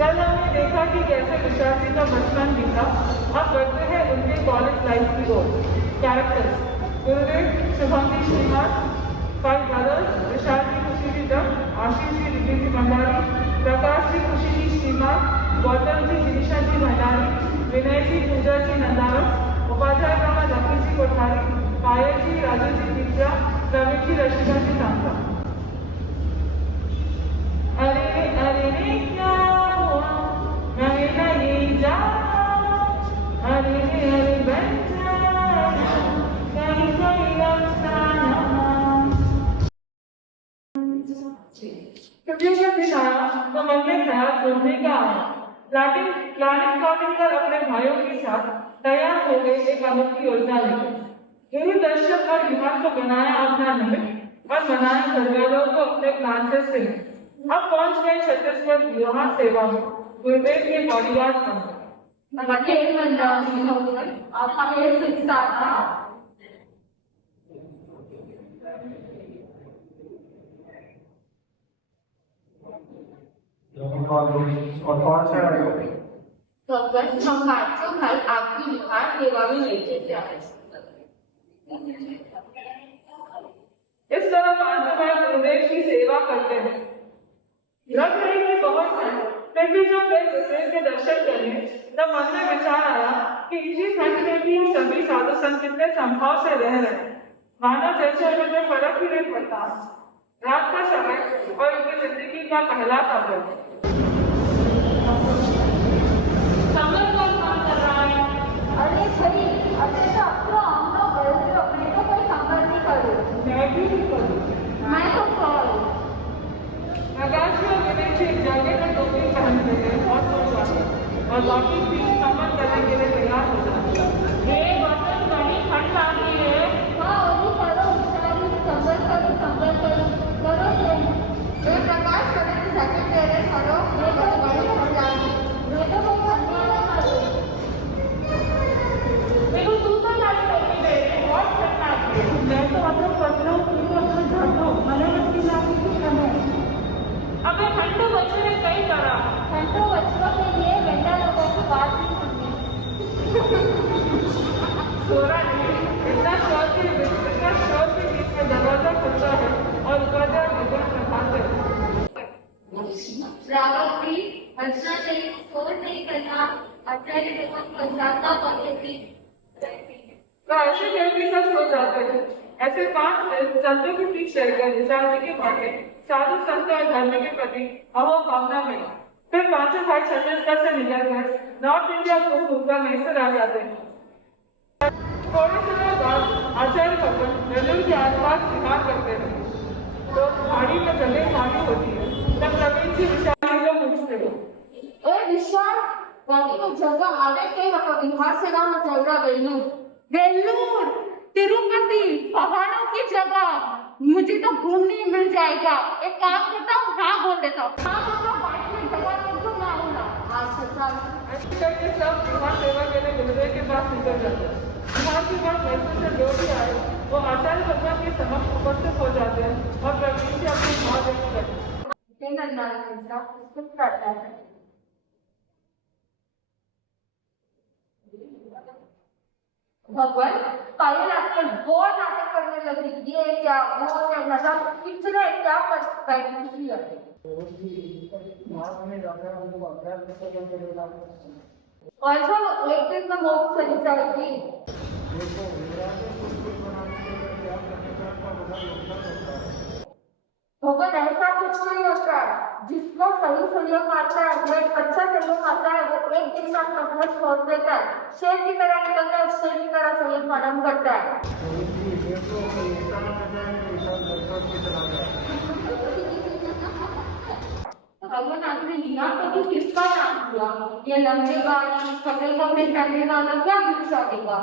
कल हमने देखा कि कैसे विशाल जी का बचपन बीता। अब बढ़ते हैं उनके कॉलेज लाइफ की ओर। कैरेक्टर्स: गुरुदेव शुभंगी श्रीनिवास, 5 brothers, विशाल जी खुशी जी दत्त, आशीष जी रिद्धि जी भंडारी, प्रकाश जी खुशी जी श्रीमान, गौतम जी जिनिषा जी भंडारी, विनय जी पूजा जी नंदावत, उपाध्याय ब्रह्मा लकी जी कोठारी, पायल जी राजू जी विद्या, प्रवीण जी रशिका जी कांता। अरे अरे रे क्या हुआ, मैं नहीं जाना, अरे अरे बन जाना, कहीं कोई अफसाना। क्योंकि जब दिन आया तो मन में ख्याल घूमने का आया। प्लानिंग कर अपने भाइयों के साथ तैयार हो गए एक अनोखी योजना लेकर। गुरु दर्शन और विहार को बनाया अपना निमित्त और बनाया घरवालों को अपने प्लान से सिले। अब पहुंच गए छत्तीसगढ़ विवाह सेवा में गुरुदेव के बॉडीगार्ड बनकर। और कौन सा हम भारतीयों भाई आपकी विहार सेवा में लेते थे। इस तरह 5 भाई गुरुदेव की सेवा करते हैं। लग रही थी बहुत है, फिर भी जब गए गुरुदेव के दर्शन करने तब मन में विचार आया कि इसी ठंड में भी सभी साधु संत कितने संभाव से रह रहे हैं। मानव जैसे उनमें फर्क ही नहीं पड़ता। रात का समय और उनकी जिंदगी का पहला सफर। समय कौन काम कर रहा है? अरे छड़ी, अरे तो अब तो हम लोग गए थे, अपने को कोई संपर्क नहीं करो। मैं भी नहीं करूँ। मैं तो करूँ। आकाश में विनय जी जैकेट और टोपी पहनते हैं और सो जाते हैं और बाकी भी कमर करने के लिए तैयार हो जाते हैं। हे गौतम, बड़ी ठंड आ गई है। हाँ, और करो संपर्क करो करो ये प्रकाश करे तो जैकेट दे रहे करो। मैं तो बड़ी ठंड आ गई। मैं तो बहुत ठंड आ गई। देखो तू तो नारी टोपी दे रही है, बहुत ठंड आ गई है। मैं तो अपने पत्रों की अपने झाड़ों मने की लागी की ठंड। अबे ठंडो बच्चों ने कई करा। ठंडो बच्चों के लिए बेटा लोगों की बात नहीं सुननी। सोरा नहीं, इतना शोर के बीच में दरवाजा खुलता है और उपाध्याय भजन संभालते हैं। रावत की हंसना नहीं, शोर नहीं करना, अत्याचारी लोगों को बचाता पद्धति। तो ऐसे करके सब सो जाते हैं। ऐसे 5 दिन संतों के बीच रहकर विशाल जी के बातें साधु संत और धर्म के प्रति अहो भावना में फिर 5 भाई छत्तीसगढ़ से निकलकर नॉर्थ इंडिया को घूमकर मैसूर आ जाते हैं। थोड़े समय बाद आचार्य भगवान नजर के आसपास विहार करते हैं तो पहाड़ी में जगह खाली होती है। तब प्रवीण जी विशाल जी को पूछते हो, विशाल गाड़ी में जगह आगे के विहार से नाम चल रहा वेल्लूर तिरुपति पहाड़ों की जगह। मुझे तो घूमने मिल जाएगा। एक काम करता हूँ, हाँ बोल देता हूँ। हाँ बोलो, बाइक में जगह तुमको मैं आऊंगा। ऐसे करके सब विहार सेवा के लिए गुरुदेव के पास निकल जाते हैं। विहार के बाद मैसूर से जो भी आए वो आचार्य भगवान के समक्ष उपस्थित हो जाते हैं और प्रवीण से अपनी भाव व्यक्त करते हैं। भगवान पायल आजकल बहुत नाटक करने लगी। ये क्या वो क्या, मतलब कितने क्या बैठी है। ऐसा एक दिन में मोक्ष चली जाएगी। भगवान ऐसा कुछ नहीं होता। जिसको सही सहयोग आता है, जो एक अच्छा सहयोग आता है, वो एक दिन में अपना घर छोड़ देता है, शेर की तरह निकलता है, शेर की तरह सहयोग पालन करता है। भगवान आपने लिया तो किसका नाम हुआ? ये लंबे गाड़ी कपड़े कपड़े पहनने वाला क्या गुस्सा देगा?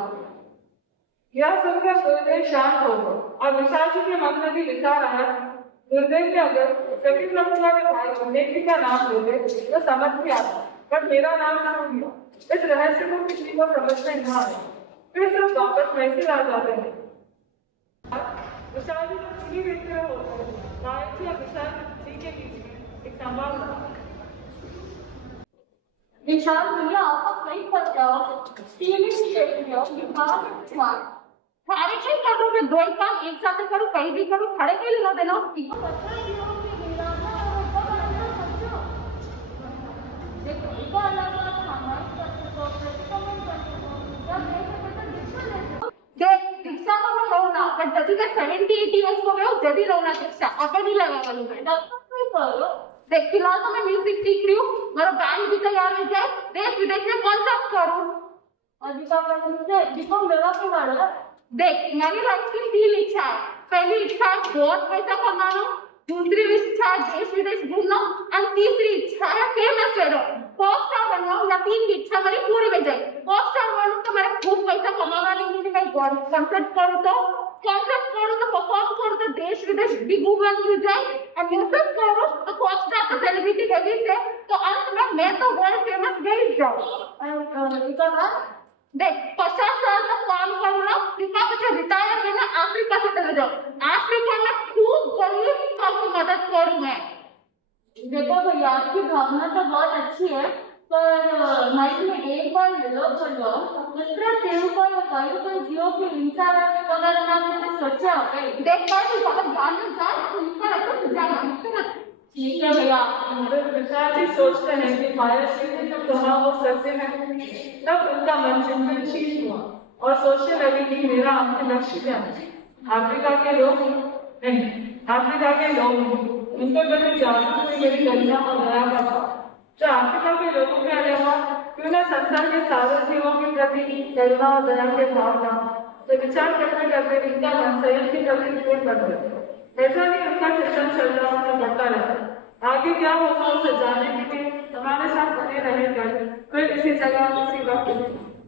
यह सुनकर गुरुदेव शांत हो गए और विशाल जी के मन में भी विचार आया। गुरुदेव ने अगर सभी प्रभुआ के भाई उन्हें का नाम ले दे तो समझ भी आता, पर मेरा नाम क्यों लिया? इस रहस्य को किसी को समझ में न आए। फिर सब वापस मैसूर आ जाते हैं। विशाल जी को सीढ़ी देखते हुए होते हैं। पायल जी और विशाल जी के बीच में एक संवाद होता है। विशाल दुनिया आपस नहीं कर जाओ टीवी देख लो सारे क्या कर रहे हो दो ही काम एक साथ करो कहीं भी करो खड़े के लिए ना देना देखो इसका अलग अलग सामान कर सकते हो प्रतिक्रमण कर सकते हो जब देख दीक्षा को मैं कहूँ ना पर जल्दी का 70-80 इयर्स को मैं जल्दी रहूँ ना दीक्षा अपन नहीं लगा वालों में करो देख फिलहाल तो मैं म्यूजिक सीख रही हूँ मेरा बैंड भी तैयार हो जाए देश विदेश में कॉन्सर्ट करूँ और दिखो मेरा क्यों मारा देख मेरी लाइफ की 3 इच्छा है पहली इच्छा है बहुत पैसा कमाना दूसरी इच्छा है देश विदेश घूमना और तीसरी इच्छा है फेमस रहना पॉप स्टार बनना या 3 इच्छा मेरी पूरी हो जाए पॉप स्टार बनूं तो मेरा खूब पैसा कमाना नहीं मैं कॉन्सर्ट करूँ तो परफॉर्म करूँ तो देश विदेश भी घूमना मिल जाए और म्यूजिक करूँ तो पॉप स्टार तो सेलिब्रिटी गली से तो अंत में मैं तो वर्ल्ड फेमस गई जाऊँ देख 50 साल तक काम करूँगा इसका कुछ रिटायर करना अफ्रीका से चले जाओ अफ्रीका में खूब गरीब की मदद करूँ मैं देखो भैया आपकी भावना तो बहुत अच्छी है पर माइक में एक बार ले लो बोलो दूसरा तेरू का वायु पर जियो के इंसान वगैरह ना मैंने सोचा देख कर भी बहुत ज्ञान में जाए तो इनका रखो जाना ठीक है भैया मेरे पिताजी जी सोचते हैं कि भारत सिंह ने जो कहा वो सत्य है तब उनका मन चिंतनशील हुआ और सोचने लगे कि मेरा अंतिम लक्ष्य क्या है अफ्रीका के लोग उनके प्रति जागरूक हुई मेरी करुणा और दया का भाव जो अफ्रीका के लोगों के अलावा क्यों न संसार के सारे जीवों के प्रति करुणा और दया के भाव न तो विचार करते करते इनका मन संयम की प्रति जोर कर देते ऐसा नहीं उनका चिंतन चल रहा और बढ़ता रहता आगे क्या होगा उसे जानने के लिए हमारे साथ बने रहेगा फिर इसी जगह इसी वक्त